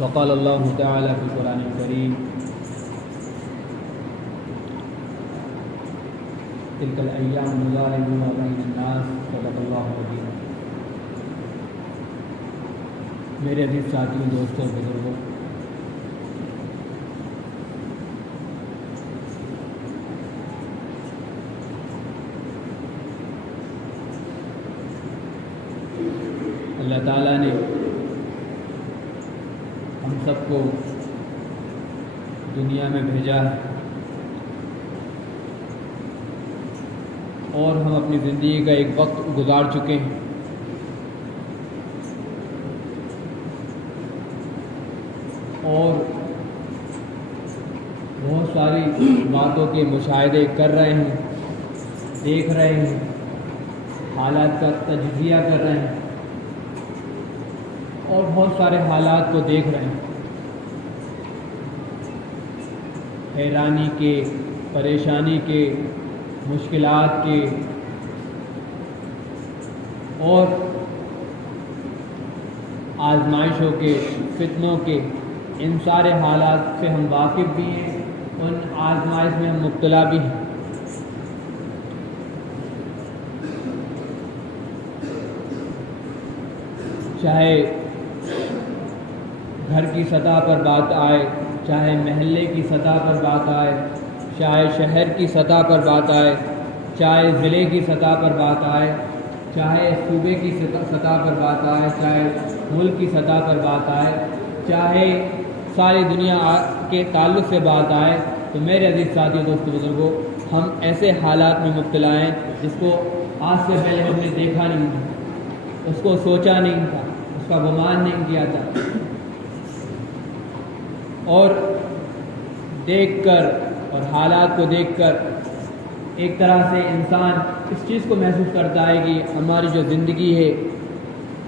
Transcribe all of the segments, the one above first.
وقال اللہ تعالی فی القرآن الکریم تلک الایام نداولها بین الناس صدق اللہ العظیم۔ میرے عزیز ساتھیوں، دوستوں، بزرگوں، اللہ تعالیٰ نے ہم سب کو دنیا میں بھیجا ہے اور ہم اپنی زندگی کا ایک وقت گزار چکے ہیں، اور بہت ساری باتوں کے مشاہدے کر رہے ہیں، دیکھ رہے ہیں، حالات کا تجزیہ کر رہے ہیں اور بہت سارے حالات کو دیکھ رہے ہیں، حیرانی کے، پریشانی کے، مشکلات کے اور آزمائشوں کے، فتنوں کے، ان سارے حالات سے ہم واقف بھی ہیں، ان آزمائش میں ہم مبتلا بھی ہیں۔ چاہے گھر کی سطح پر بات آئے، چاہے محلے کی سطح پر بات آئے، چاہے شہر کی سطح پر بات آئے، چاہے ضلع کی سطح پر بات آئے، چاہے صوبے کی سطح پر بات آئے، چاہے ملک کی سطح پر بات آئے، چاہے ساری دنیا کے تعلق سے بات آئے، تو میرے عزیز ساتھیوں، دوستوں، بزرگوں، ہم ایسے حالات میں مبتلا ہیں جس کو آج سے پہلے ہم نے دیکھا نہیں تھا، اس کو سوچا نہیں تھا، اس کا گمان نہیں کیا تھا، اور دیکھ کر اور حالات کو دیکھ کر ایک طرح سے انسان اس چیز کو محسوس کرتا ہے کہ ہماری جو زندگی ہے،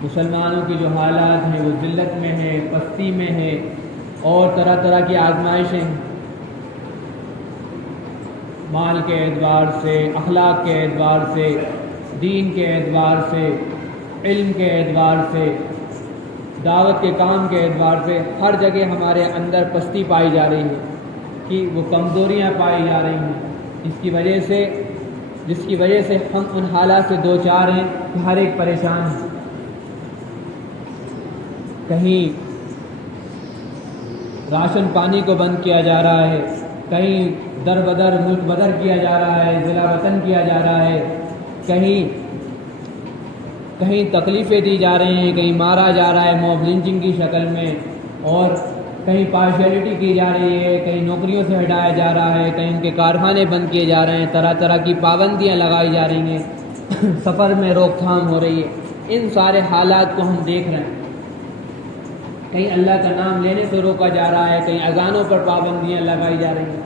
مسلمانوں کی جو حالات ہیں وہ ذلت میں ہے، پستی میں ہے، اور طرح طرح کی آزمائشیں ہیں، مال کے اعتبار سے، اخلاق کے اعتبار سے، دین کے اعتبار سے، علم کے اعتبار سے، دعوت کے کام کے اعتبار سے، ہر جگہ ہمارے اندر پستی پائی جا رہی ہے، کہ وہ کمزوریاں پائی جا رہی ہیں، جس کی وجہ سے ہم ان حالات سے دو چار ہیں کہ ہر ایک پریشان ہے۔ کہیں راشن پانی کو بند کیا جا رہا ہے، کہیں در بدر ملک بدر کیا جا رہا ہے، ضلع وطن کیا جا رہا ہے، کہیں تکلیفیں دی جا رہی ہیں، کہیں مارا جا رہا ہے موب لنچنگ کی شکل میں، اور کہیں پارشیلٹی کی جا رہی ہے، کہیں نوکریوں سے ہٹایا جا رہا ہے، کہیں ان کے کارخانے بند کیے جا رہے ہیں، طرح طرح کی پابندیاں لگائی جا رہی ہیں، سفر میں روک تھام ہو رہی ہے۔ ان سارے حالات کو ہم دیکھ رہے ہیں، کہیں اللہ کا نام لینے سے روکا جا رہا ہے، کہیں اذانوں پر پابندیاں لگائی جا رہی ہیں۔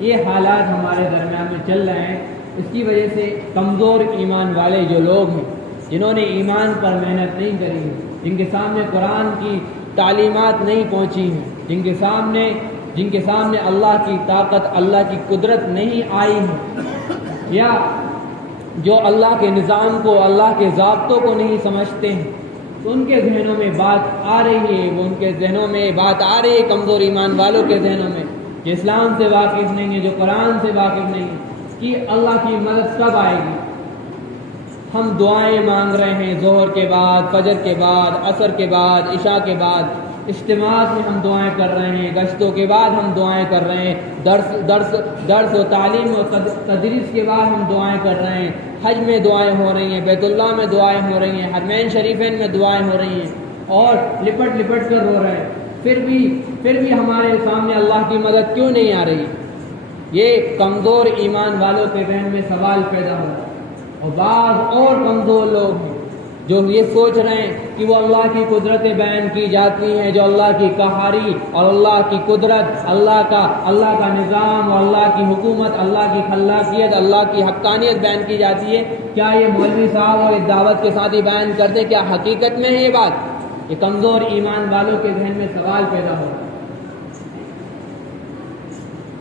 یہ حالات ہمارے درمیان میں چل رہے ہیں۔ اس کی وجہ سے کمزور ایمان والے جو لوگ ہیں، جنہوں نے ایمان پر محنت نہیں کری ہے، جن کے سامنے قرآن کی تعلیمات نہیں پہنچی ہیں، جن کے سامنے اللہ کی طاقت، اللہ کی قدرت نہیں آئی ہے، یا جو اللہ کے نظام کو، اللہ کے ضابطوں کو نہیں سمجھتے ہیں، تو ان کے ذہنوں میں بات آ رہی ہے، کمزور ایمان والوں کے ذہنوں میں، جو اسلام سے واقف نہیں ہے، جو قرآن سے واقف نہیں ہے، کہ اللہ کی مدد کب آئے گی۔ ہم دعائیں مانگ رہے ہیں، ظہر کے بعد، فجر کے بعد، عصر کے بعد، عشاء کے بعد، اجتماعات میں ہم دعائیں کر رہے ہیں، گشتوں کے بعد ہم دعائیں کر رہے ہیں، درس و تعلیم و تدریس کے بعد ہم دعائیں کر رہے ہیں، حج میں دعائیں ہو رہی ہیں، بیت اللہ میں دعائیں ہو رہی ہیں، حرمین شریفین میں دعائیں ہو رہی ہیں، اور لپٹ لپٹ کر رو رہے ہیں، پھر بھی ہمارے سامنے اللہ کی مدد کیوں نہیں آ رہی؟ یہ کمزور ایمان والوں کے ذہن میں سوال پیدا ہو رہا ہے۔ اور بعض اور کمزور لوگ ہیں جو یہ سوچ رہے ہیں کہ وہ اللہ کی قدرتیں بیان کی جاتی ہیں، جو اللہ کی قہاری اور اللہ کی قدرت، اللہ کا نظام اور اللہ کی حکومت، اللہ کی خلاقیت، اللہ کی حقانیت بیان کی جاتی ہے، کیا یہ مولوی صاحب اور دعوت کے ساتھ ہی بیان کرتے؟ کیا حقیقت میں ہے یہ بات؟ یہ کمزور ایمان والوں کے ذہن میں سوال پیدا ہو رہا ہے۔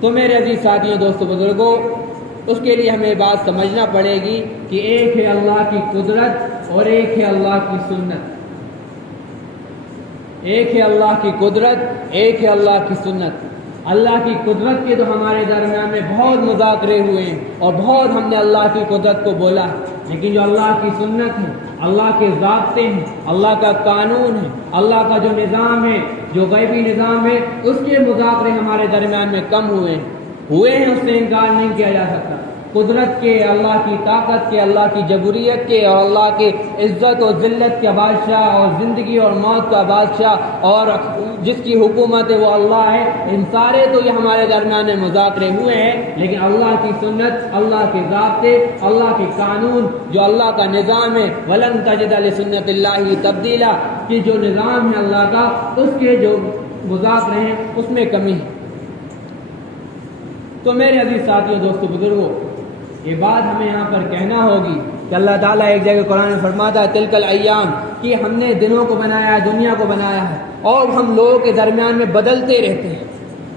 تو میرے عزیز ساتھیوں، دوستوں، بزرگوں، اس کے لیے ہمیں بات سمجھنا پڑے گی کہ ایک ہے اللہ کی قدرت اور ایک ہے اللہ کی سنت۔ ایک ہے اللہ کی قدرت، ایک ہے اللہ کی سنت۔ اللہ کی قدرت کے تو ہمارے درمیان میں بہت مذاکرے ہوئے ہیں اور بہت ہم نے اللہ کی قدرت کو بولا، لیکن جو اللہ کی سنت ہے، اللہ کے ضابطے ہیں، اللہ کا قانون ہے، اللہ کا جو نظام ہے، جو غیبی نظام ہے، اس کے مذاکرے ہمارے درمیان میں کم ہوئے ہیں، اس سے انکار نہیں کیا جا سکتا۔ قدرت کے، اللہ کی طاقت کے، اللہ کی جبریت کے اور اللہ کے عزت و ذلت کا بادشاہ اور زندگی اور موت کا بادشاہ اور جس کی حکومت ہے وہ اللہ ہے، ان سارے تو یہ ہمارے درمیان میں مذاکرے ہوئے ہیں، لیکن اللہ کی سنت، اللہ کے ضابطے، اللہ کے قانون، جو اللہ کا نظام ہے، وَلَن تَجِدَ لِسُنَّتِ اللَّهِ تَبْدِيلًا، کہ جو نظام ہے اللہ کا، اس کے جو مذاکرے ہیں اس میں کمی ہے۔ تو میرے عزیز ساتھیوں، دوستو، بزرگوں، یہ بات ہمیں یہاں پر کہنا ہوگی کہ اللہ تعالیٰ ایک جگہ قرآن میں فرماتا ہے تلک الایام، کہ ہم نے دنوں کو بنایا ہے، دنیا کو بنایا ہے، اور ہم لوگوں کے درمیان میں بدلتے رہتے ہیں۔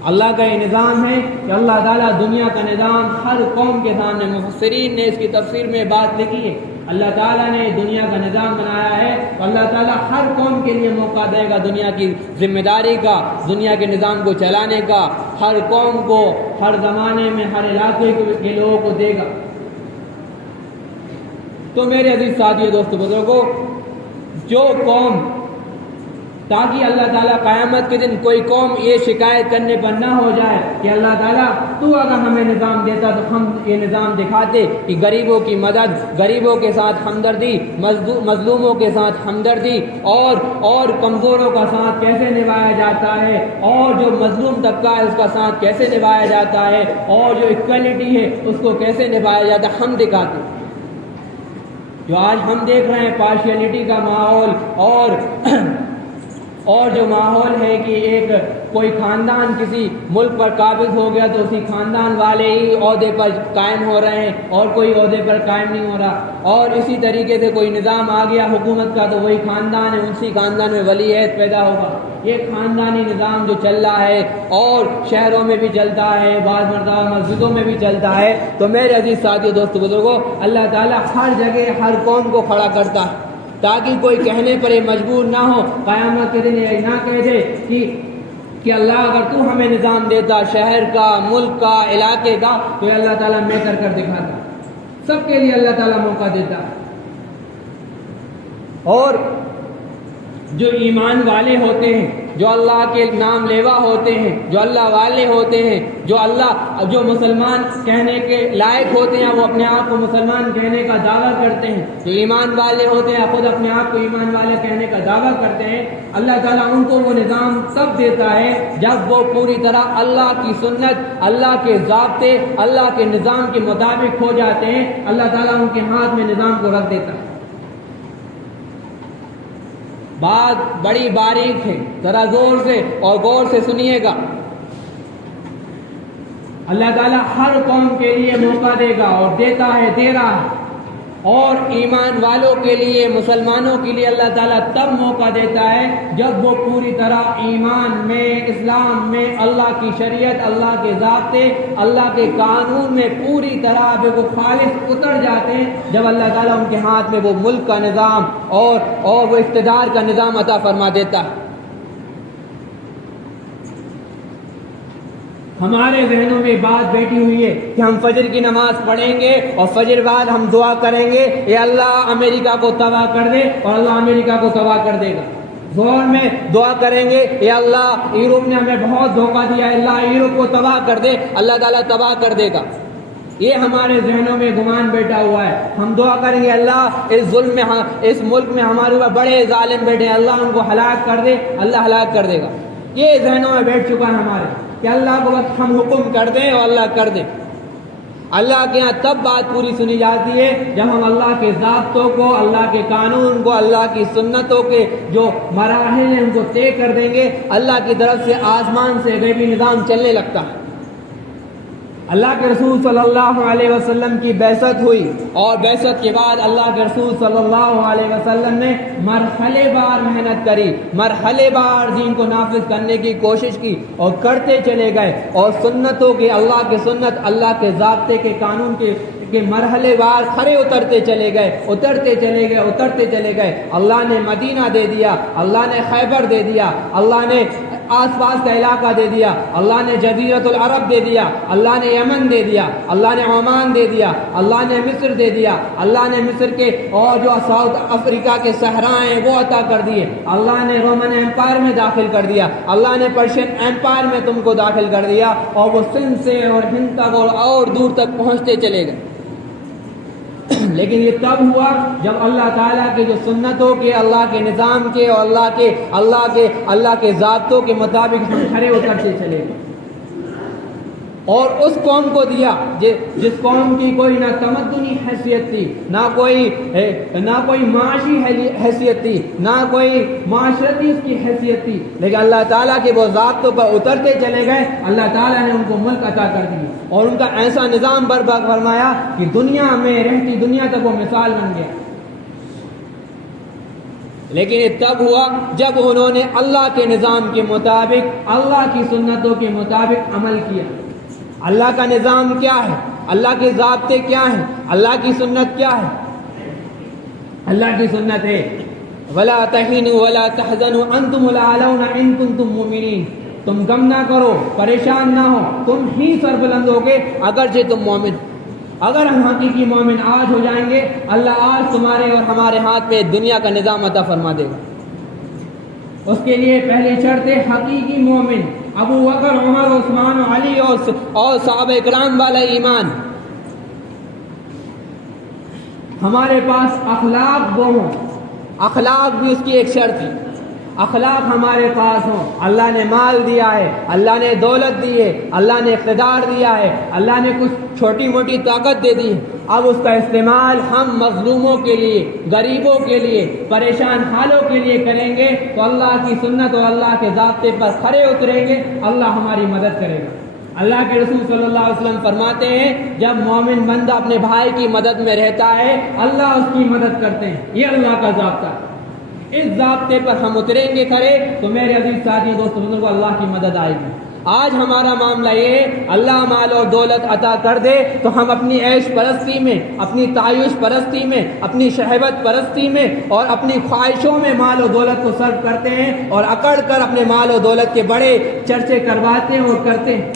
اللہ کا یہ نظام ہے کہ اللہ تعالیٰ دنیا کا نظام ہر قوم کے سامنے، مفسرین نے اس کی تفسیر میں بات لکھی ہے، اللہ تعالیٰ نے دنیا کا نظام بنایا ہے تو اللہ تعالیٰ ہر قوم کے لیے موقع دے گا دنیا کی ذمہ داری کا، دنیا کے نظام کو چلانے کا، ہر قوم کو، ہر زمانے میں، ہر علاقے کے لوگوں کو دے گا۔ تو میرے عزیز ساتھیوں، دوستو، بزرگوں، جو قوم، تاکہ اللہ تعالیٰ قیامت کے دن کوئی قوم یہ شکایت کرنے پر نہ ہو جائے کہ اللہ تعالیٰ تو اگر ہمیں نظام دیتا تو ہم یہ نظام دکھاتے کہ غریبوں کی مدد، غریبوں کے ساتھ ہمدردی، مظلوموں کے ساتھ ہمدردی اور کمزوروں کا ساتھ کیسے نبھایا جاتا ہے، اور جو مظلوم طبقہ ہے اس کا ساتھ کیسے نبھایا جاتا ہے، اور جو ایکویلٹی ہے اس کو کیسے نبھایا جاتا ہے، ہم دکھاتے۔ جو آج ہم دیکھ رہے ہیں پارشیلٹی کا ماحول اور جو ماحول ہے کہ ایک کوئی خاندان کسی ملک پر قابض ہو گیا تو اسی خاندان والے ہی عہدے پر قائم ہو رہے ہیں اور کوئی عہدے پر قائم نہیں ہو رہا، اور اسی طریقے سے کوئی نظام آ گیا حکومت کا تو وہی خاندان ہے، اسی خاندان میں ولی عہد پیدا ہوگا۔ یہ خاندانی نظام جو چل رہا ہے اور شہروں میں بھی چلتا ہے، بعض مرتبہ مسجدوں میں بھی چلتا ہے، تو میرے عزیز ساتھیوں، دوستو، بزرگوں، اللہ تعالیٰ ہر جگہ ہر قوم کو کھڑا کرتا ہے تاکہ کوئی کہنے پر یہ مجبور نہ ہو، قیامت کے دن یہ نہ کہہ دے کہ اللہ اگر تو ہمیں نظام دیتا شہر کا، ملک کا، علاقے کا، تو اللہ تعالیٰ میں کر دکھاتا۔ سب کے لیے اللہ تعالیٰ موقع دیتا ہے، اور جو ایمان والے ہوتے ہیں، جو اللہ کے نام لیوا ہوتے ہیں، جو اللہ والے ہوتے ہیں، جو مسلمان کہنے کے لائق ہوتے ہیں، وہ اپنے آپ کو مسلمان کہنے کا دعویٰ کرتے ہیں، جو ایمان والے ہوتے ہیں خود اپنے آپ کو ایمان والے کہنے کا دعویٰ کرتے ہیں، اللہ تعالیٰ ان کو وہ نظام تب دیتا ہے جب وہ پوری طرح اللہ کی سنت، اللہ کے ضابطے، اللہ کے نظام کے مطابق ہو جاتے ہیں، اللہ تعالیٰ ان کے ہاتھ میں نظام کو رکھ دیتا ہے۔ بات بڑی باریک ہے، ذرا زور سے اور غور سے سنیے گا۔ اللہ تعالیٰ ہر قوم کے لیے موقع دے گا اور دیتا ہے، دے رہا ہے، اور ایمان والوں کے لیے، مسلمانوں کے لیے اللہ تعالیٰ تب موقع دیتا ہے جب وہ پوری طرح ایمان میں، اسلام میں، اللہ کی شریعت، اللہ کے ضابطے، اللہ کے قانون میں پوری طرح بے خالص اتر جاتے ہیں، جب اللہ تعالیٰ ان کے ہاتھ میں وہ ملک کا نظام اور وہ اقتدار کا نظام عطا فرما دیتا ہے۔ ہمارے ذہنوں میں بات بیٹھی ہوئی ہے کہ ہم فجر کی نماز پڑھیں گے اور فجر بعد ہم دعا کریں گے اے اللہ امریکہ کو تباہ کر دے، اور اللہ امریکہ کو تباہ کر دے گا۔ ظہر میں دعا کریں گے اے اللہ یورپ نے ہمیں بہت دھوکہ دیا ہے، اللہ یورپ کو تباہ کر دے، اللہ تعالیٰ تباہ کر دے گا۔ یہ ہمارے ذہنوں میں گمان بیٹھا ہوا ہے۔ ہم دعا کریں گے اللہ اس ظلم میں، اس ملک میں ہمارے اوپر بڑے ظالم بیٹھے ہیں، اللہ ان کو ہلاک کر دے، اللہ ہلاک کر دے گا۔ یہ ذہنوں میں بیٹھ چکا ہے ہمارے کہ اللہ کو بس ہم حکم کر دیں اور اللہ کر دیں۔ اللہ کے یہاں تب بات پوری سنی جاتی ہے جب ہم اللہ کے ضابطوں کو، اللہ کے قانون کو، اللہ کی سنتوں کے جو مراحل ہیں ان کو طے کر دیں گے، اللہ کی طرف سے آسمان سے غیبی نظام چلنے لگتا ہے۔ اللہ کے رسول صلی اللہ علیہ وسلم کی بعثت ہوئی، اور بعثت کے بعد اللہ کے رسول صلی اللہ علیہ وسلم نے مرحلے بار محنت کری، مرحلے بار دین کو نافذ کرنے کی کوشش کی اور کرتے چلے گئے، اور سنتوں کے، اللہ کے سنت، اللہ کے ضابطے کے، قانون کے کہ مرحلے وار کھڑے اترتے چلے گئے. اللہ نے مدینہ دے دیا, اللہ نے خیبر دے دیا, اللہ نے آس پاس کا علاقہ دے دیا, اللہ نے جزیرۃ العرب دے دیا, اللہ نے یمن دے دیا, اللہ نے عمان دے دیا, اللہ نے مصر دے دیا, اللہ نے مصر کے اور جو ساؤتھ افریقہ کے صحرائے ہیں وہ عطا کر دیے, اللہ نے رومن ایمپائر میں داخل کر دیا, اللہ نے پرشین ایمپائر میں تم کو داخل کر دیا, اور وہ سندھ سے اور ہند تک اور دور تک پہنچتے چلے گئے. لیکن یہ تب ہوا جب اللہ تعالیٰ کی جو سنتوں کے, اللہ کے نظام کے اور اللہ کے ضابطوں کے مطابق ہم کھڑے اترتے چلے گئے. اور اس قوم کو دیا جس قوم کی کوئی نہ تمدنی حیثیت تھی, نہ کوئی معاشی حیثیت تھی, نہ کوئی معاشرتی اس کی حیثیت تھی, لیکن اللہ تعالیٰ کے وہ ضابطوں پر اترتے چلے گئے. اللہ تعالیٰ نے ان کو ملک عطا کر دی اور ان کا ایسا نظام برپا فرمایا کہ دنیا میں رہتی دنیا تک وہ مثال بن گیا. لیکن یہ تب ہوا جب انہوں نے اللہ کے نظام کے مطابق, اللہ کی سنتوں کے مطابق عمل کیا. اللہ کا نظام کیا ہے, اللہ کے ضابطے کیا ہیں, اللہ کی سنت کیا ہے؟ اللہ کی سنت ہے وَلَا تَهِنُوا وَلَا تَحْزَنُوا أَنْتُمُ الْأَعْلَوْنَ إِن كُنتُم مُؤْمِنِينَ. تم غم نہ کرو, پریشان نہ ہو, تم ہی سربلند ہوگے اگرچہ تم مومن. اگر ہم حقیقی مومن آج ہو جائیں گے, اللہ آج تمہارے اور ہمارے ہاتھ میں دنیا کا نظام عطا فرما دے گا. اس کے لیے پہلی شرط ہے حقیقی مومن, ابو بکر, عمر, عثمان, علی اور صحابہ اکرام والا ایمان. ہمارے پاس اخلاق وہ ہوں, اخلاق بھی اس کی ایک شرط ہے. اخلاق ہمارے پاس ہوں. اللہ نے مال دیا ہے, اللہ نے دولت دی ہے, اللہ نے اقتدار دیا ہے, اللہ نے کچھ چھوٹی موٹی طاقت دے دی ہے. اب اس کا استعمال ہم مظلوموں کے لیے, غریبوں کے لیے, پریشان حالوں کے لیے کریں گے تو اللہ کی سنت اور اللہ کے ضابطے پر کھڑے اتریں گے, اللہ ہماری مدد کرے گا. اللہ کے رسول صلی اللہ علیہ وسلم فرماتے ہیں جب مومن بندہ اپنے بھائی کی مدد میں رہتا ہے اللہ اس کی مدد کرتے ہیں. یہ اللہ کا ضابطہ ہے. اس ضابطے پر ہم اتریں گے کھڑے تو میرے عزیز ساتھی دوستوں بزرگوں اللہ کی مدد آئے گی. آج ہمارا معاملہ یہ اللہ مال اور دولت عطا کر دے تو ہم اپنی عیش پرستی میں, اپنی تعیش پرستی میں, اپنی شہوت پرستی میں اور اپنی خواہشوں میں مال و دولت کو صرف کرتے ہیں اور اکڑ کر اپنے مال و دولت کے بڑے چرچے کرواتے ہیں اور کرتے ہیں.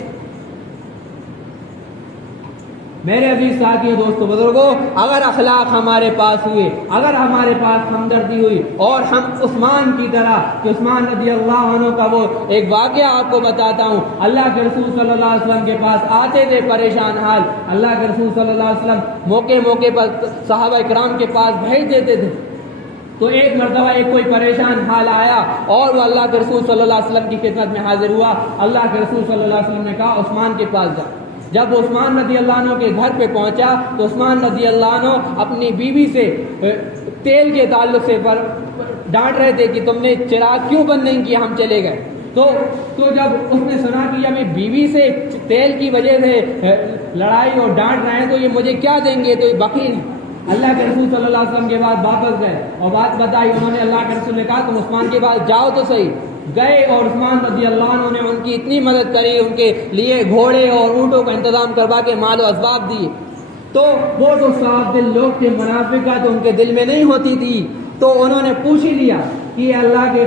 میرے عزیز ساتھیوں دوستوں بزرگوں, اگر اخلاق ہمارے پاس ہوئے, اگر ہمارے پاس ہمدردی ہوئی اور ہم عثمان کی طرح, کہ عثمان رضی اللہ عنہ کا وہ ایک واقعہ آپ کو بتاتا ہوں. اللہ کے رسول صلی اللہ علیہ وسلم کے پاس آتے تھے پریشان حال, اللہ کے رسول صلی اللہ علیہ وسلم موقع پر صحابہ اکرام کے پاس بھیج دیتے تھے. تو ایک مرتبہ ایک کوئی پریشان حال آیا اور وہ اللہ کے رسول صلی اللہ علیہ وسلم کی خدمت میں حاضر ہوا. اللہ کے رسول صلی اللہ علیہ وسلم نے کہا عثمان کے پاس جا. جب عثمان رضی اللہ عنہ کے گھر پہ پہنچا تو عثمان رضی اللہ عنہ اپنی بیوی سے تیل کے تعلق سے ڈانٹ رہے تھے کہ تم نے چراغ کیوں بند نہیں کیا, ہم چلے گئے. تو جب اس نے سنا کہ ہمیں بیوی سے تیل کی وجہ سے لڑائی اور ڈانٹ رہے ہیں تو یہ مجھے کیا دیں گے, تو یہ بخیل ہیں. اللہ کے رسول صلی اللہ علیہ وسلم کے بعد واپس گئے اور بات بتائی. انہوں نے اللہ کے رسول نے کہا تم عثمان کے بعد جاؤ تو صحیح. گئے اور عثمان رضی اللہ عنہ نے ان کی اتنی مدد کری, ان کے لیے گھوڑے اور اونٹوں کا انتظام کروا کے مال و اسباب دیے. تو وہ تو صاف دل لوگ تھے, منافقت ان کے دل میں نہیں ہوتی تھی. تو انہوں نے پوچھ ہی لیا کہ اللہ کے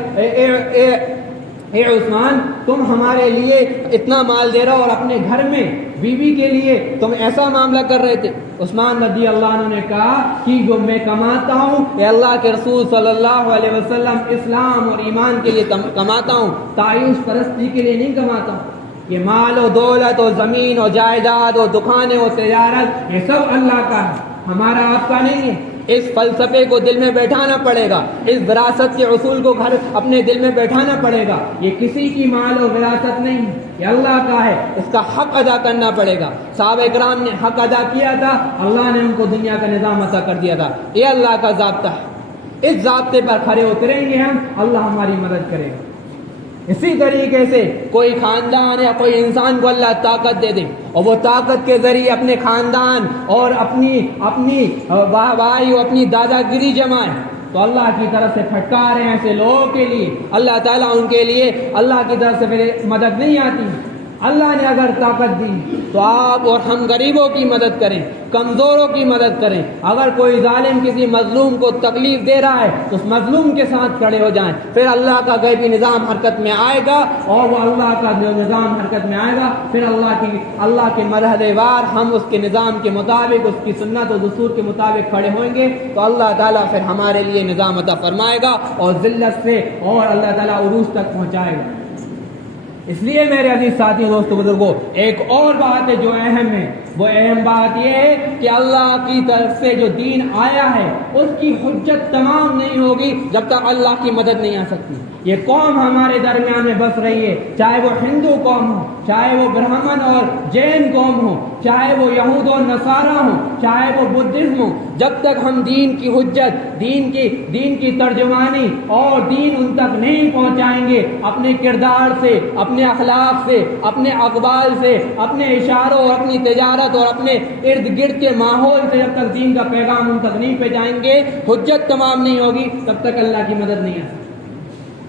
اے عثمان تم ہمارے لیے اتنا مال دے رہا اور اپنے گھر میں بیوی کے لیے تم ایسا معاملہ کر رہے تھے. عثمان رضی اللہ عنہ نے کہا کہ جو میں کماتا ہوں اے اللہ کے رسول صلی اللہ علیہ وسلم اسلام اور ایمان کے لیے کماتا ہوں, تعیش پرستی کے لیے نہیں کماتا ہوں. یہ مال و دولت اور زمین اور جائیداد اور دکانیں اور تجارت یہ سب اللہ کا ہے, ہمارا آپ کا نہیں ہے. اس فلسفے کو دل میں بیٹھانا پڑے گا, اس وراثت کے اصول کو گھر اپنے دل میں بیٹھانا پڑے گا. یہ کسی کی مال و وراثت نہیں, یہ اللہ کا ہے, اس کا حق ادا کرنا پڑے گا. صحابہ کرام نے حق ادا کیا تھا, اللہ نے ان کو دنیا کا نظام عطا کر دیا تھا. یہ اللہ کا ضابطہ ہے. اس ضابطے پر کھڑے اتریں گے ہم, اللہ ہماری مدد کرے گا. اسی طریقے سے کوئی خاندان یا کوئی انسان کو اللہ طاقت دے دے اور وہ طاقت کے ذریعے اپنے خاندان اور اپنی بھائی اور اپنی دادا گیری جمائے تو اللہ کی طرف سے پھٹکار ہیں ایسے لوگوں کے لیے. اللہ تعالیٰ ان کے لیے اللہ کی طرف سے پھر مدد نہیں آتی. اللہ نے اگر طاقت دی تو آپ اور ہم غریبوں کی مدد کریں، کمزوروں کی مدد کریں۔ اگر کوئی ظالم کسی مظلوم کو تکلیف دے رہا ہے تو اس مظلوم کے ساتھ کھڑے ہو جائیں، پھر اللہ کا غیبی نظام حرکت میں آئے گا، اور وہ اللہ کا جو نظام حرکت میں آئے گا، پھر اللہ کے مرحلے وار ہم اس کے نظام کے مطابق، اس کی سنت و دستور کے مطابق کھڑے ہوئیں گے تو اللہ تعالیٰ پھر ہمارے لیے نظام عطا فرمائے گا اور ذلت سے اور اللہ تعالیٰ عروج تک پہنچائے گا۔ اس لیے میرے عزیز ساتھیوں، دوستوں، بزرگوں، ایک اور بات ہے جو اہم ہے، وہ اہم بات یہ ہے کہ اللہ کی طرف سے جو دین آیا ہے اس کی حجت تمام نہیں ہوگی جب تک اللہ کی مدد نہیں آ سکتی۔ یہ قوم ہمارے درمیان میں بس رہی ہے، چاہے وہ ہندو قوم ہو، چاہے وہ برہمن اور جین قوم ہو، چاہے وہ یہود اور نصارہ ہوں، چاہے وہ بدھزم ہو، جب تک ہم دین کی حجت، دین کی ترجمانی اور دین ان تک نہیں پہنچائیں گے اپنے کردار سے، اپنے اخلاق سے، اپنے اقوال سے، اپنے اشاروں اور اپنی تجارت اور اپنے ارد گرد کے ماحول سے جب تک دین کا پیغام ان تک نہیں پہنچائیں گے، حجت تمام نہیں ہوگی، تب تک اللہ کی مدد نہیں آ سکتی۔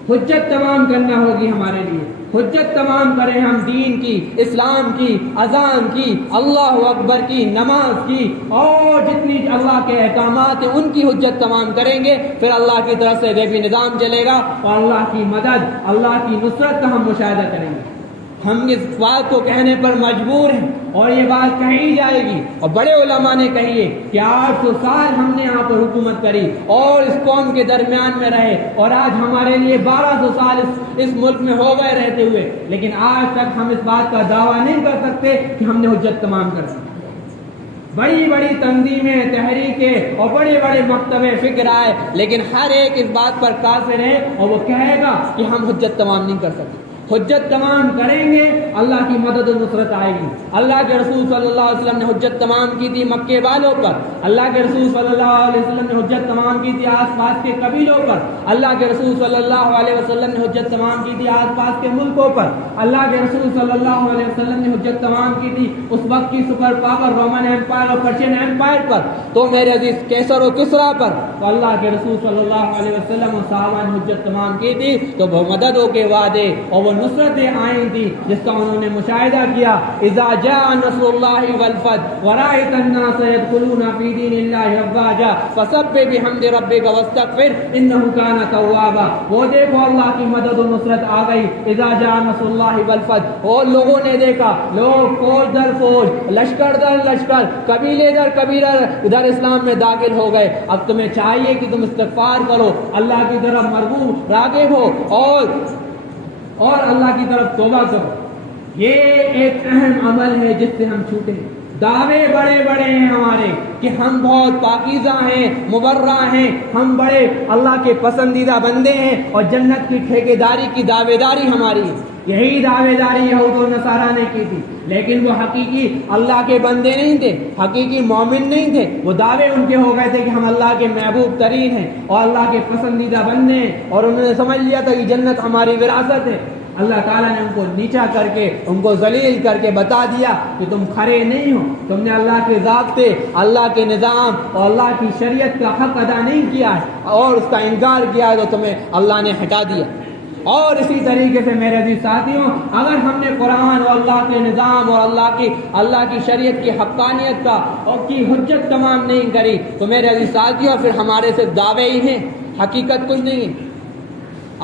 حجت تمام کرنا ہوگی ہمارے لیے، حجت تمام کریں ہم دین کی، اسلام کی، اذان کی، اللہ اکبر کی، نماز کی، اور جتنی اللہ کے احکامات ہیں ان کی حجت تمام کریں گے، پھر اللہ کی طرف سے غیبی نظام چلے گا اور اللہ کی مدد، اللہ کی نصرت کا ہم مشاہدہ کریں گے۔ ہم اس بات کو کہنے پر مجبور ہیں اور یہ بات کہی جائے گی، اور بڑے علماء نے کہی ہے کہ 800 سال ہم نے یہاں پر حکومت کری اور اس قوم کے درمیان میں رہے، اور آج ہمارے لیے 1200 سال اس ملک میں ہو گئے رہتے ہوئے، لیکن آج تک ہم اس بات کا دعویٰ نہیں کر سکتے کہ ہم نے حجت تمام کر دی۔ بڑی بڑی تنظیمیں، تحریکیں اور بڑے بڑے مکتبے فکر آئے، لیکن ہر ایک اس بات پر قاصر ہے اور وہ کہے گا کہ ہم حجت تمام نہیں کر سکتے۔ حجت تمام کریں گے اللہ کی مدد و نصرت آئے گی۔ اللہ کے رسول صلی اللہ علیہ وسلم نے حجت تمام کی تھی مکے والوں پر، اللہ کے رسول صلی اللہ علیہ وسلم نے حجت تمام کی تھی آس پاس کے قبیلوں پر، اللہ کے رسول صلی اللہ علیہ وسلم نے حجت تمام کی تھی آس پاس کے ملکوں پر، اللہ کے رسول صلی اللہ علیہ وسلم نے حجت تمام کی تھی اس وقت کی سپر پاور رومن ایمپائر اور پرشین ایمپائر پر، تو میرے عزیز کیسر و کسرا پر، تو اللہ کے رسول صلی اللہ علیہ وسلم اور صحابہ نے حجت تمام کی تھی، تو وہ مددوں کے وعدے اور وہ نصرتیں آئی تھی جس کا انہوں نے مشاہدہ کیا۔ اذا جاء نصر اللہ والفتح ورأيت الناس يدخلون في دين الله افواجا فسبح بحمد ربك واستغفر انه كان توابا۔ وہ دیکھو اللہ کی مدد و نصرت آ گئی، اذا جاء نصر اللہ والفتح، اور لوگوں نے دیکھا، لوگ فوج در فوج، لشکر در لشکر، قبیلے در قبیلہ ادھر اسلام میں داخل ہو گئے۔ اب تمہیں چاہیے کہ تم استغفار کرو، اللہ کی طرف مرغوب راغب ہو اور اللہ کی طرف توبہ کرو۔ یہ ایک اہم عمل ہے جس سے ہم چھوٹے ہیں۔ دعوے بڑے بڑے ہیں ہمارے کہ ہم بہت پاکیزہ ہیں، مبرہ ہیں، ہم بڑے اللہ کے پسندیدہ بندے ہیں اور جنت کی ٹھیکیداری کی دعوے داری ہماری ہے۔ یہی دعوے داری یہود و نصارہ نے کی تھی، لیکن وہ حقیقی اللہ کے بندے نہیں تھے، حقیقی مومن نہیں تھے۔ وہ دعوے ان کے ہو گئے تھے کہ ہم اللہ کے محبوب ترین ہیں اور اللہ کے پسندیدہ بندے ہیں، اور انہوں نے سمجھ لیا تھا کہ جنت ہماری وراثت ہے۔ اللہ تعالیٰ نے ان کو نیچا کر کے، ان کو ذلیل کر کے بتا دیا کہ تم کھڑے نہیں ہو، تم نے اللہ کے ضابطے، اللہ کے نظام اور اللہ کی شریعت کا حق ادا نہیں کیا ہے اور اس کا انکار کیا ہے، تو تمہیں اللہ نے ہٹا دیا۔ اور اسی طریقے سے میرے عزیز ساتھیوں، اگر ہم نے قرآن اور اللہ کے نظام اور اللہ کی شریعت کی حقانیت کا اور کی حجت تمام نہیں کری تو میرے عزیز ساتھیوں پھر ہمارے صرف دعوے ہی ہیں، حقیقت کچھ نہیں ہے۔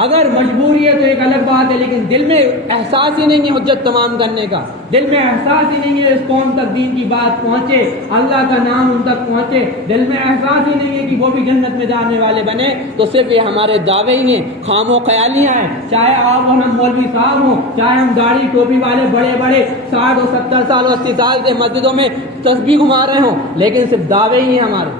اگر مجبوری ہے تو ایک الگ بات ہے، لیکن دل میں احساس ہی نہیں ہے حجت تمام کرنے کا، دل میں احساس ہی نہیں ہے اس قوم تک دین کی بات پہنچے، اللہ کا نام ان تک پہنچے، دل میں احساس ہی نہیں ہے کہ وہ بھی جنت میں جانے والے بنے، تو صرف یہ ہمارے دعوے ہی ہیں، خام و خیالیاں ہیں۔ چاہے آپ اور ہم مولوی صاحب ہوں، چاہے ہم داڑھی ٹوپی والے بڑے بڑے 60 اور 70 سال اور 80 سال سے مسجدوں میں تسبیح گھما رہے ہوں، لیکن صرف دعوے ہی ہیں ہمارے۔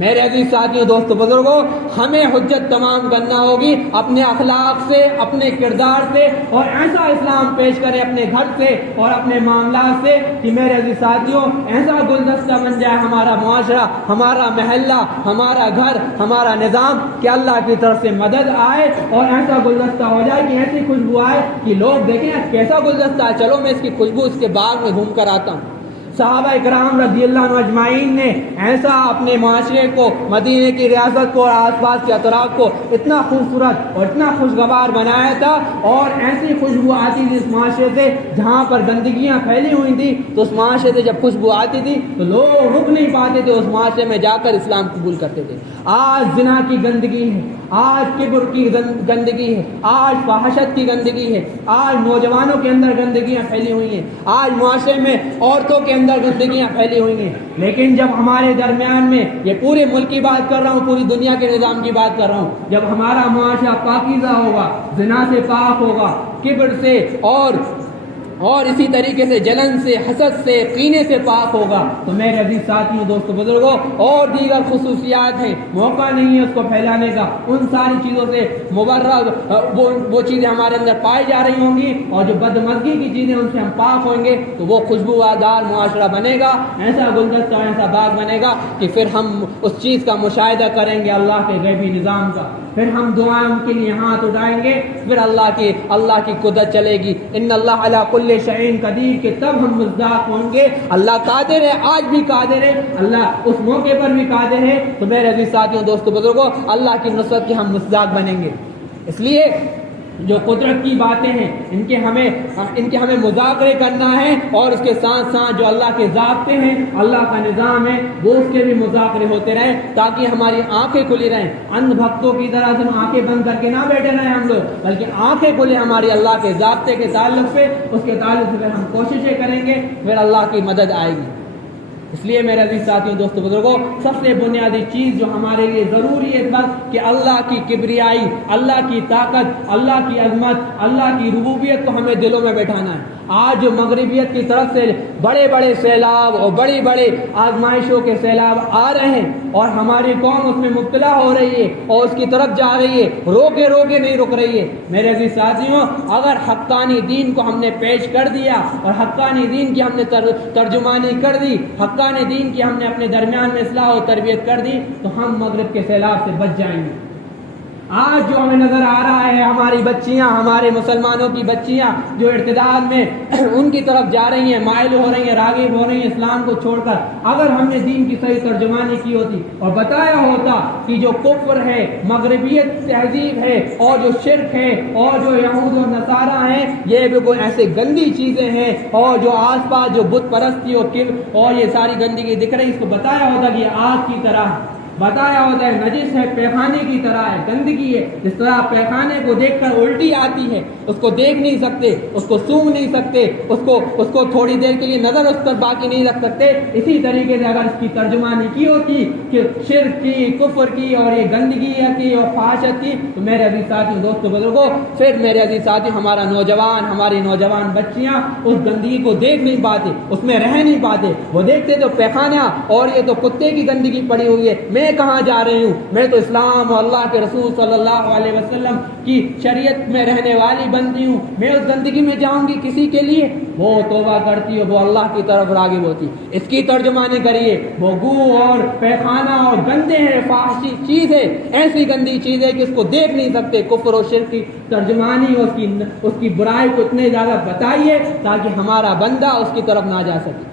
میرے عزیز ساتھیوں، دوستو، بزرگوں، ہمیں حجت تمام کرنا ہوگی اپنے اخلاق سے، اپنے کردار سے، اور ایسا اسلام پیش کریں اپنے گھر سے اور اپنے معاملات سے کہ میرے عزیز ساتھیوں ایسا گلدستہ بن جائے ہمارا معاشرہ، ہمارا محلہ، ہمارا گھر، ہمارا نظام کہ اللہ کی طرف سے مدد آئے، اور ایسا گلدستہ ہو جائے کہ ایسی خوشبو آئے کہ لوگ دیکھیں کیسا گلدستہ ہے، چلو میں اس کی خوشبو اس کے باغ میں گھوم کر آتا ہوں۔ صحابہ کرام رضی اللہ عنہ اجمعین نے ایسا اپنے معاشرے کو، مدینے کی ریاست کو اور آس پاس کے اطراف کو اتنا خوبصورت اور اتنا خوشگوار بنایا تھا، اور ایسی خوشبو آتی تھی اس معاشرے سے جہاں پر گندگیاں پھیلی ہوئی تھی، تو اس معاشرے سے جب خوشبو آتی تھی تو لوگ رک نہیں پاتے تھے، اس معاشرے میں جا کر اسلام قبول کرتے تھے۔ آج زنا کی گندگی ہے، آج کبر کی گندگی ہے، آج فحاشت کی گندگی ہے، آج نوجوانوں کے اندر گندگیاں پھیلی ہوئی ہیں، آج معاشرے میں عورتوں کے اندر گندگیاں پھیلی ہوئی ہیں۔ لیکن جب ہمارے درمیان میں، یہ پورے ملک کی بات کر رہا ہوں، پوری دنیا کے نظام کی بات کر رہا ہوں، جب ہمارا معاشرہ پاکیزہ ہوگا، زنا سے پاک ہوگا، کبر سے اور اسی طریقے سے جلن سے، حسد سے، کینے سے پاک ہوگا، تو میرے عزیز ساتھیوں، دوستوں، بزرگوں، اور دیگر خصوصیات ہیں، موقع نہیں ہے اس کو پھیلانے کا، ان ساری چیزوں سے مبرہ وہ چیزیں ہمارے اندر پائی جا رہی ہوں گی، اور جو بدمزگی کی چیزیں ان سے ہم پاک ہوئیں گے تو وہ خوشبودار معاشرہ بنے گا، ایسا گلدستہ، ایسا باغ بنے گا کہ پھر ہم اس چیز کا مشاہدہ کریں گے، اللہ کے غیبی نظام کا، پھر ہم دعائیں ان کے لیے ہاتھ اٹھائیں گے، پھر اللہ کی قدرت چلے گی۔ ان اللہ علی کل شیء قدیر، کہ تب ہم مصداق ہوں گے، اللہ قادر ہے، آج بھی قادر ہے، اللہ اس موقع پر بھی قادر ہے، تو میرے عزیز ساتھیوں، دوستوں، بزرگوں، اللہ کی نصرت کے ہم مصداق بنیں گے۔ اس لیے جو قدرت کی باتیں ہیں ان کے ہمیں مذاکرے کرنا ہے، اور اس کے ساتھ ساتھ جو اللہ کے ضابطے ہیں، اللہ کا نظام ہے، وہ اس کے بھی مذاکرے ہوتے رہیں، تاکہ ہماری آنکھیں کھلی رہیں۔ اندھ بھکتوں کی طرح سے آنکھیں بند کر کے نہ بیٹھے رہیں ہم لوگ، بلکہ آنکھیں کھلے ہماری اللہ کے ضابطے کے تعلق سے، اس کے تعلق سے ہم کوششیں کریں گے، پھر اللہ کی مدد آئے گی۔ اس لیے میرے عزیز ساتھیوں، دوستوں، بزرگوں، سب سے بنیادی چیز جو ہمارے لیے ضروری ہے بس، کہ اللہ کی کبریائی، اللہ کی طاقت، اللہ کی عظمت، اللہ کی ربوبیت کو ہمیں دلوں میں بیٹھانا ہے۔ آج جو مغربیت کی طرف سے بڑے بڑے سیلاب اور بڑی بڑے آزمائشوں کے سیلاب آ رہے ہیں، اور ہماری قوم اس میں مبتلا ہو رہی ہے اور اس کی طرف جا رہی ہے، روکے نہیں رک رہی ہے۔ میرے عزیز ساتھیوں، اگر حقانی دین کو ہم نے پیش کر دیا اور حقانی دین کی ہم نے ترجمانی کر دی، حقانی دین کی ہم نے اپنے درمیان میں اصلاح و تربیت کر دی، تو ہم مغرب کے سیلاب سے بچ جائیں گے۔ آج جو ہمیں نظر آ رہا ہے، ہماری بچیاں، ہمارے مسلمانوں کی بچیاں جو ارتداد میں ان کی طرف جا رہی ہیں، مائل ہو رہی ہیں، راغب ہو رہی ہیں اسلام کو چھوڑ کر، اگر ہم نے دین کی صحیح ترجمانی کی ہوتی اور بتایا ہوتا کہ جو کفر ہے، مغربیت تہذیب ہے، اور جو شرک ہے، اور جو یہود و نصارہ ہیں، یہ بھی کوئی ایسے گندی چیزیں ہیں، اور جو آس پاس جو بت پرستی اور یہ ساری گندگی دکھ رہی، اس کو بتایا ہوتا کہ یہ آگ کی طرح، بتایا ہوتا ہے نجس ہے، پیخانے کی طرح ہے، گندگی ہے، جس طرح پیخانے کو دیکھ کر الٹی آتی ہے، اس کو دیکھ نہیں سکتے، اس کو سونگھ نہیں سکتے، اس کو تھوڑی دیر کے لیے نظر اس پر باقی نہیں رکھ سکتے، اسی طریقے سے اگر اس کی ترجمانی کی ہوتی کہ شرک کی، کفر کی، اور یہ گندگی کی اور فحاشت کی، تو میرے عزیز ساتھیوں، دوستوں، بزرگوں، پھر میرے عزیز ساتھیوں، ہماری نوجوان بچیاں اس گندگی کو دیکھ نہیں پاتے، اس میں رہ نہیں پاتے، وہ دیکھتے تو پیخانہ اور یہ تو کتے کی گندگی پڑی ہوئی ہے، میں کہاں جا رہی ہوں، میں تو اسلام اور اللہ کے رسول صلی اللہ علیہ وسلم کی شریعت میں رہنے والی بنتی ہوں، میں اس گندگی میں جاؤں گی کسی کے لیے؟ وہ توبہ کرتی ہے، وہ اللہ کی طرف راغب ہوتی، اس کی ترجمانی کریے، وہ گو اور پیخانہ اور گندے ہیں، فحاشی چیز ہے، ایسی گندی چیز ہے کہ اس کو دیکھ نہیں سکتے۔ کفر و شرک کی ترجمانی، اس کی برائی کو اتنے زیادہ بتائیے تاکہ ہمارا بندہ اس کی طرف نہ جا سکے۔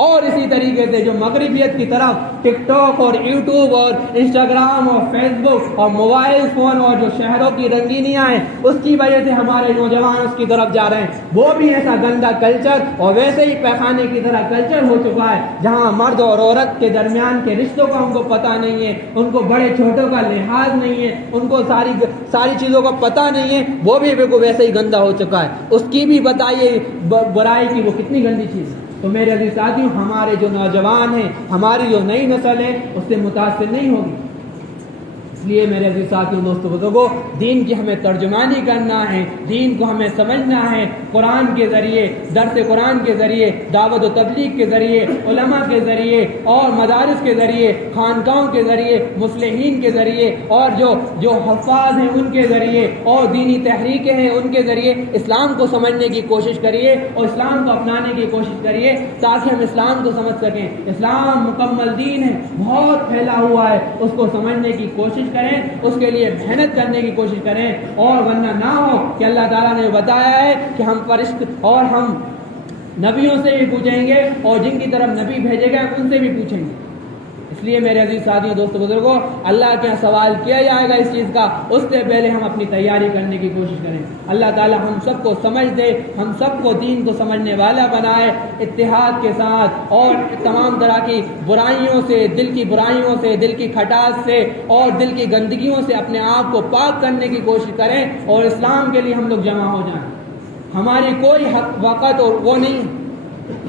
اور اسی طریقے سے جو مغربیت کی طرف ٹک ٹاک اور یوٹیوب اور انسٹاگرام اور فیس بک اور موبائل فون اور جو شہروں کی رنگینیاں ہیں، اس کی وجہ سے ہمارے نوجوان اس کی طرف جا رہے ہیں، وہ بھی ایسا گندا کلچر اور ویسے ہی پیخانے کی طرح کلچر ہو چکا ہے، جہاں مرد اور عورت کے درمیان کے رشتوں کا ان کو پتہ نہیں ہے، ان کو بڑے چھوٹوں کا لحاظ نہیں ہے، ان کو ساری چیزوں کا پتہ نہیں ہے، وہ بھی بالکل ویسے ہی گندا ہو چکا ہے۔ اس کی بھی بتائیے برائی کی وہ کتنی گندی چیز ہے۔ تو میرے عزیز ساتھیوں، ہمارے جو نوجوان ہیں، ہماری جو نئی نسل ہے، اس سے متاثر نہیں ہوگی۔ اس لیے میرے عزیز ساتھیوں، دوستوں، بزرگوں، دین کی ہمیں ترجمانی کرنا ہے، دین کو ہمیں سمجھنا ہے، قرآن کے ذریعے، درس قرآن کے ذریعے، دعوت و تبلیغ کے ذریعے، علماء کے ذریعے اور مدارس کے ذریعے، خانقاہوں کے ذریعے، مصلحین کے ذریعے، اور جو حفاظ ہیں ان کے ذریعے، اور دینی تحریکیں ہیں ان کے ذریعے اسلام کو سمجھنے کی کوشش کریے اور اسلام کو اپنانے کی کوشش کریے، تاکہ ہم اسلام کو سمجھ سکیں۔ اسلام مکمل دین ہے، بہت پھیلا ہوا ہے، اس کو سمجھنے کی کوشش کریں، اس کے لیے محنت کرنے کی کوشش کریں، اور ورنہ نہ ہو کہ اللہ تعالیٰ نے بتایا ہے کہ ہم فرشتے اور ہم نبیوں سے بھی پوچھیں گے اور جن کی طرف نبی بھیجے گئے ان سے بھی پوچھیں گے۔ اس لیے میرے عزیز ساتھیوں، دوستوں، بزرگوں، اللہ کے یہاں سوال کیا جائے گا اس چیز کا، اس سے پہلے ہم اپنی تیاری کرنے کی کوشش کریں۔ اللہ تعالی ہم سب کو سمجھ دے، ہم سب کو دین کو سمجھنے والا بنائے، اتحاد کے ساتھ اور تمام طرح کی برائیوں سے، دل کی برائیوں سے، دل کی کھٹاس سے اور دل کی گندگیوں سے اپنے آپ کو پاک کرنے کی کوشش کریں اور اسلام کے لیے ہم لوگ جمع ہو جائیں۔ ہماری کوئی حق وقت اور وہ نہیں،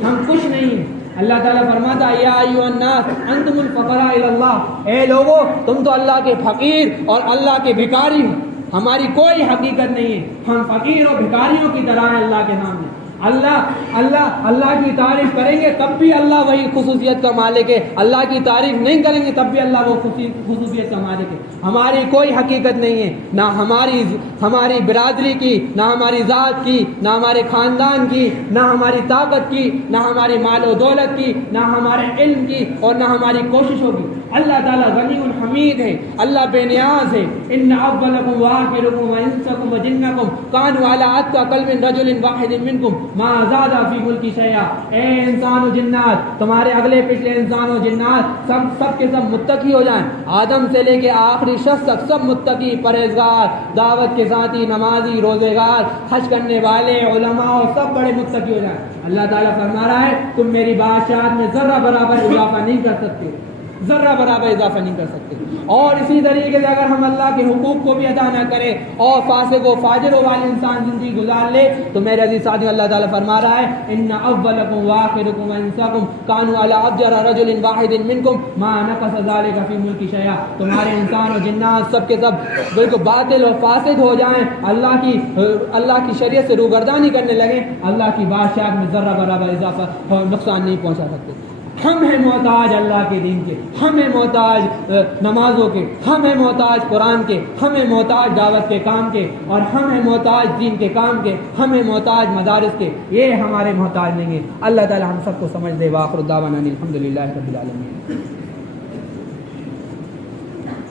ہم کچھ نہیں ہیں۔ اللہ تعالیٰ فرماتا ہے یا ایھا الناس انتم الفقراء الی اللہ، اے لوگو تم تو اللہ کے فقیر اور اللہ کے بھکاری ہو، ہماری کوئی حقیقت نہیں ہے، ہم فقیر اور بھکاریوں کی طرح ہیں اللہ کے سامنے۔ اللہ کی تعریف کریں گے تب بھی اللہ وہی خصوصیت کا مالک ہے، اللہ کی تعریف نہیں کریں گے تب بھی اللہ وہ خصوصیت کا مالک ہے۔ ہماری کوئی حقیقت نہیں ہے، نہ ہماری برادری کی، نہ ہماری ذات کی، نہ ہمارے خاندان کی، نہ ہماری طاقت کی، نہ ہماری مال و دولت کی، نہ ہمارے علم کی اور نہ ہماری کوششوں کی۔ اللہ تعالیٰ غنی الحمید ہے، اللہ بے نیاز ہے۔ ان اولکم وآخرکم وانسکم وجنکم کانوا علی اتقى قلب رجل واحد منکم ما زاد فی ملکی شیئا۔ اے انسان و جنات، تمہارے اگلے پچھلے انسان و جنات سب کے سب متقی ہو جائیں، آدم سے لے کے آخری شخص تک سب متقی، پرہیزگار، دعوت کے ساتھی، نمازی، روزگار، حج کرنے والے، علماء اور سب بڑے متقی ہو جائیں۔ اللہ تعالیٰ فرما رہا ہے تم میری بادشاہت میں ذرہ برابر اضافہ نہیں کر سکتے، ذرہ برابر اضافہ نہیں کر سکتے۔ اور اسی طریقے سے اگر ہم اللہ کے حقوق کو بھی ادا نہ کریں اور فاسق و فاجر والی انسان زندگی گزار لے تو میرے عزیز ساتھیوں اللہ تعالیٰ فرما رہا ہے ان اولکم وآخرکم وانسکم کانوا علی افجر رجل واحد منکم ما نقص ذلک فی ملک شیئا۔ تمہارے انسان اور جنات سب کے سب بالکل باطل اور فاسد ہو جائیں، اللہ کی شریعت سے روگردانی کرنے لگے، اللہ کی بادشاہت میں ذرہ برابر اضافہ اور نقصان نہیں پہنچا سکتے۔ ہم ہیں محتاج اللہ کے دین کے، ہم ہیں محتاج نمازوں کے، ہم ہیں محتاج قرآن کے، ہم ہیں محتاج دعوت کے کام کے، اور ہم ہیں محتاج دین کے کام کے، ہم ہیں محتاج مدارس کے، یہ ہمارے محتاج نہیں ہیں۔ اللہ تعالی ہم سب کو سمجھ دے۔ وآخر دعوانا الحمدللہ رب العالمین۔